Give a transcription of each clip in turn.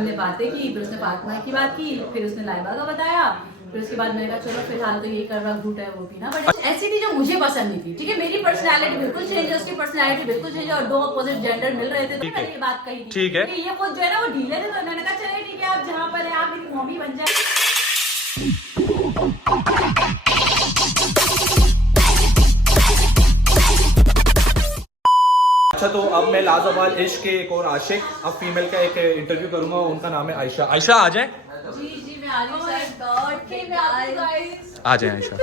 हमने बातें की, फिर उसने फातिमा की बात की, फिर उसने लाइबा का बताया, फिर उसके बाद मैंने कहा चलो फिलहाल तो ये करवा घूट है वो पीना। बट ऐसी थी जो मुझे पसंद नहीं थी, ठीक है। मेरी पर्सनालिटी बिल्कुल चेंज है, उसकी पर्सनालिटी बिल्कुल चेंज है, और दो अपोजिट जेंडर मिल रहे थे, तो मैंने ये बात कही थी। ठीक है। ये खुद जो है ना वो ढीले थे, तो मैंने कहा चलिए ठीक है, आप जहाँ पर है आप मेरी मम्मी बन जाए। अच्छा, तो अब मैं लाजवाल इश्क के एक और आशिक, अब फीमेल का एक इंटरव्यू करूंगा, उनका नाम है आयशा। आयशा आ जाए। जी जी मैं आ रही हूँ सर। ओके मैं आ रही हूँ गाइस। आ जाए आयशा।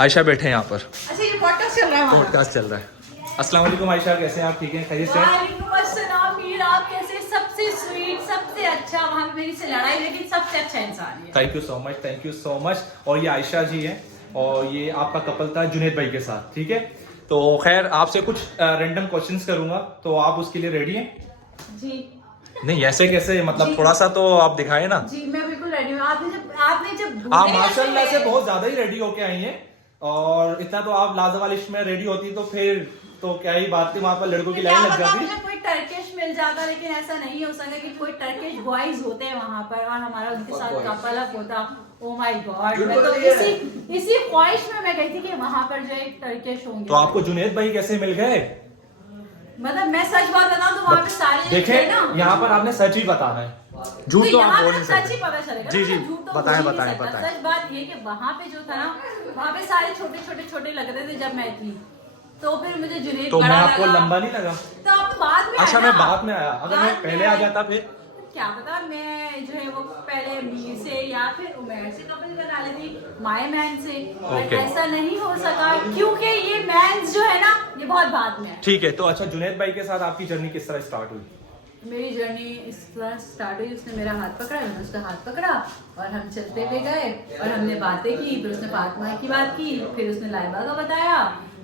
आयशा बैठे हैं यहाँ पर, अच्छा ये पॉडकास्ट चल रहा है हमारा? पॉडकास्ट चल रहा है। अस्सलाम वालेकुम आयशा, कैसे हैं आप? ठीक हैं, खैरियत से हैं? वालेकुम अस्सलाम मीर, आप कैसे? सबसे स्वीट, सबसे अच्छा, वहाँ मेरी से लड़ाई लेकिन सबसे अच्छा इंसान है। Thank you so much, thank you so much. और ये आयशा जी हैं, और ये आपका कपल था जुनैद भाई के साथ, ठीक है। तो खैर आपसे कुछ रैंडम क्वेश्चंस करूंगा, तो आप उसके लिए रेडी हैं? जी नहीं ऐसे कैसे, मतलब जी। थोड़ा सा तो आप दिखाएं ना। जी मैं बिल्कुल रेडी हूँ। आपने जब आप ढूंढे माशाल्लाह ऐसे से बहुत ज्यादा ही रेडी होके आई हैं, और इतना तो आप लाजवाल इश्क में रेडी होती तो फिर तो क्या ही बात थी, वहां पर लड़कों की लाइन लग जाती। मुझे कोई टर्किश मिल जाता, लेकिन ऐसा नहीं हो सकता कि कोई टर्किश बॉयज होते हैं वहाँ पर और हमारा उनके साथ कपल अप होता। ओ माय गॉड, मैं तो इसी ख्वाहिश में मैं गई थी कि वहाँ पर जो एक टर्किश होंगे। तो आपको जुनैद भाई कैसे मिल गए? मतलब मैं सच बात बताऊं तो वहाँ पे सारे देखें, ना, यहाँ पर आपने सच ही बताना है, झूठ तो तो आप यहाँ बोल पे नहीं सच ही सकते। पता चलेगा। जी, जी, झूठ तो बताएं, बोल ही नहीं बताएं, सकता। बताएं। सच बात ये कि वहाँ पे जो था ना, वहाँ पे सारे छोटे छोटे छोटे लग रहे थे जब मैं थी, तो फिर मुझे जुनैद तो मैं बड़ा आपको लगा। लंबा नहीं लगा? तो आप बाद में अच्छा आए मैं ना। बाद में आया, अगर मैं बाद पहले में आ आए। जाता फिर? क्या पता, मैं जो है वो पहले मीर से या फिर उमैर से कपल करा लेती, माय मैन से, बट Okay. ऐसा नहीं हो सका क्योंकि ये मैंस जो है ना ये बहुत बाद में है। ठीक है। तो अच्छा, जुनैद भाई के साथ आपकी जर्नी किस तरह स्टार्ट हुई? मेरी जर्नी इस तरह स्टार्ट हुई, उसने मेरा हाथ पकड़ा, मैंने उसका हाथ पकड़ा, और हम चलते हुए गए, और हमने बातें की, फिर उसने फातिमा की बात की, फिर उसने लाइबा का बताया,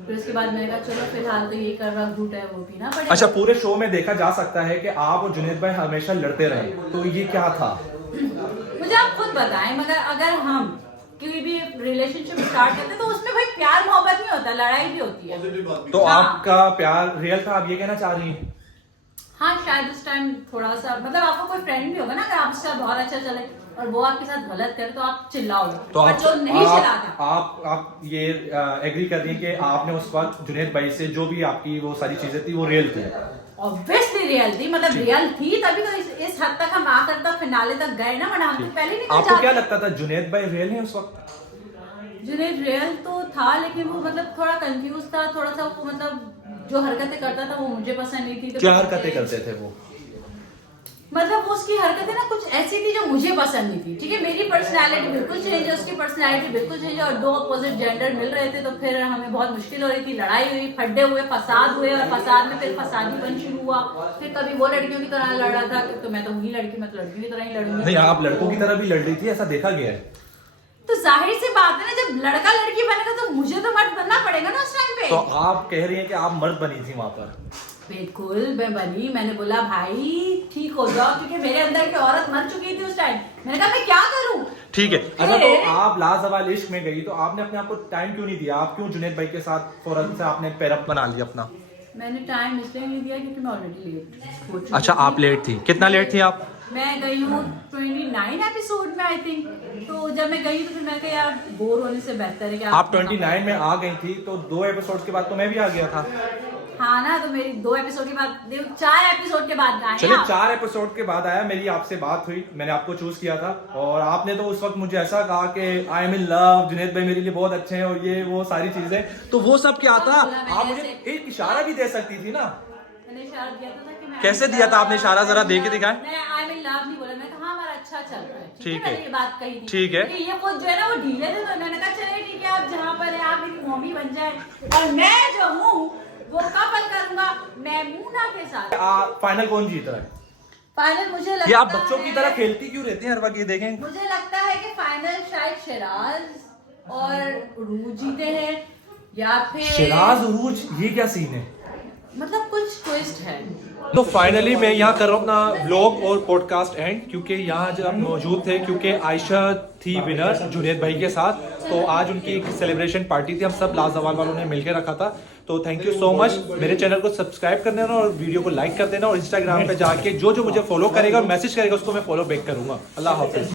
फिर उसके बाद मैंने कहा चलो फिलहाल तो ये करवा घूट है वो पीना पड़ेगा। अच्छा, पूरे शो में देखा जा सकता है कि आप और जुनैद भाई हमेशा लड़ते रहे, तो ये क्या था? मुझे आप खुद बताएं, मगर अगर हम कोई भी रिलेशनशिप स्टार्ट करते हैं तो उसमें भाई प्यार मोहब्बत नहीं होता, लड़ाई भी होती है। तो हाँ। आपका प्यार रियल था, आप ये कहना चाह रही हैं? हाँ शायद उस टाइम थोड़ा सा, मतलब आपको कोई फ्रेंड भी होगा ना, अगर आपके साथ बहुत अच्छा चले और वो आपके साथ गलत करे तो आप चिल्लाओगे, तो पर आप जो नहीं चिल्लाता। आप ये एग्री कर रही हैं कि आपने उस वक्त जुनैद भाई से जो भी आपकी वो सारी चीजें थी वो रियल थी? ऑब्वियसली रियल थी, मतलब रियल थी तभी तो इस हद तक हम आकर तक फिनाले तक गए ना, वरना हम तो पहले नहीं आपको क्या लगता था जुनैद भाई रियल है उस वक्त? जुनैद रियल तो था, लेकिन वो मतलब थोड़ा कंफ्यूज था, थोड़ा सा वो मतलब जो हरकतें करता था वो मुझे पसंद नहीं थी। तो क्या हरकतें करते थे वो? मतलब वो उसकी हरकतें ना कुछ ऐसी थी जो मुझे पसंद नहीं थी, ठीक है। मेरी पर्सनालिटी बिल्कुल चेंज है, उसकी पर्सनालिटी बिल्कुल चेंज है, और दो अपोजिट जेंडर मिल रहे थे, तो फिर हमें बहुत मुश्किल हो रही थी, लड़ाई हुई, फड्डे हुए, फसाद हुए, और फसाद में फिर फसादीपन शुरू हुआ। फिर कभी वो लड़कियों की तरह लड़ रहा था, तो मैं तो वही लड़की, मैं तो लड़कियों की तरह ही लड़ूंगी। नहीं, आप लड़कों की तरह भी लड़ रही थी, ऐसा देखा गया है। तो जाहिर सी बात है ना, जब लड़का लड़की बनेगा तो मुझे तो मर्द बनना पड़ेगा ना उस टाइम पे। तो आप कह रही हैं कि आप मर्द बनी थी वहां पर? बिल्कुल मैं बनी, मैंने बोला भाई ठीक हो जाओ, क्योंकि मेरे अंदर की औरत मर चुकी थी उस टाइम। मैंने कहा मैं क्या करूं। ठीक है। अच्छा, तो आप लाजवाल इश्क में गई तो आपने अपने आप को टाइम क्यों नहीं दिया? आप क्यों जुनैद भाई के साथ फौरन से आपने पैरअप बना लिया अपना? मैंने टाइम इसलिए नहीं दिया क्योंकि मैं ऑलरेडी लेट हो चुकी अच्छा, थी। आप लेट थी, कितना लेट थी आप? मैं गई हूँ 29 एपिसोड में आई थिंक। तो जब मैं गई तो फिर मैंने कहा यार बोर होने से बेहतर है कि आप 29 में आ गई थी, तो 2 एपिसोड के बाद तो मैं भी आ गया था। हाँ ना, तो मेरी 2 एपिसोड के बाद 4 एपिसोड के बाद आए चलिए, आप। 4 एपिसोड के बाद आया, मेरी आपसे बात हुई, मैंने आपको चूज किया था, और आपने तो उस वक्त मुझे ऐसा कहा कि I am in love, Junaid भाई मेरे लिए बहुत अच्छे हैं, और ये वो सारी चीजें, तो वो सब क्या था? आप मुझे एक इशारा भी दे सकती थी ना। मैंने इशारा दिया था कि मैं कैसे दिया था आपने इशारा? जरा दे के दिखाएं। मैं आई एम इन लव नहीं बोला, मैं कहा हमारा अच्छा चल रहा है, ठीक मैंने है। ये बात कही थी। ठीक है। कि ये खुद जो है ना वो ढीले थे, तो मैंने कहा चलिए ठीक है, आप जहाँ पर है आप मेरी मम्मी बन जाए, और मैं जो हूँ वो कपल करूंगा मैमूना के साथ। फाइनल कौन जीत रहा है? फाइनल मुझे लगता है, ये आप बच्चों की तरह खेलती क्यों रहती हैं हर वक्त? ये देखें, मुझे लगता है कि फाइनल शायद शिराज और रूज जीते हैं, या फिर शिराज उरूज, ये क्या सीन है? मतलब कुछ ट्विस्ट है। तो फाइनली मैं यहाँ कर रहा हूँ अपना ब्लॉग और पॉडकास्ट एंड, क्योंकि यहाँ जब हम मौजूद थे, क्योंकि आयशा थी विनर जुनैद भाई के साथ, तो आज उनकी एक सेलिब्रेशन पार्टी थी, हम सब लाजवाल वालों ने मिलकर रखा था। तो थैंक यू सो मच। मेरे चैनल को सब्सक्राइब कर देना और वीडियो को लाइक कर देना, और इंस्टाग्राम पे जाके जो जो मुझे फॉलो करेगा और मैसेज करेगा उसको मैं फॉलो बैक करूंगा। अल्लाह हाफिज।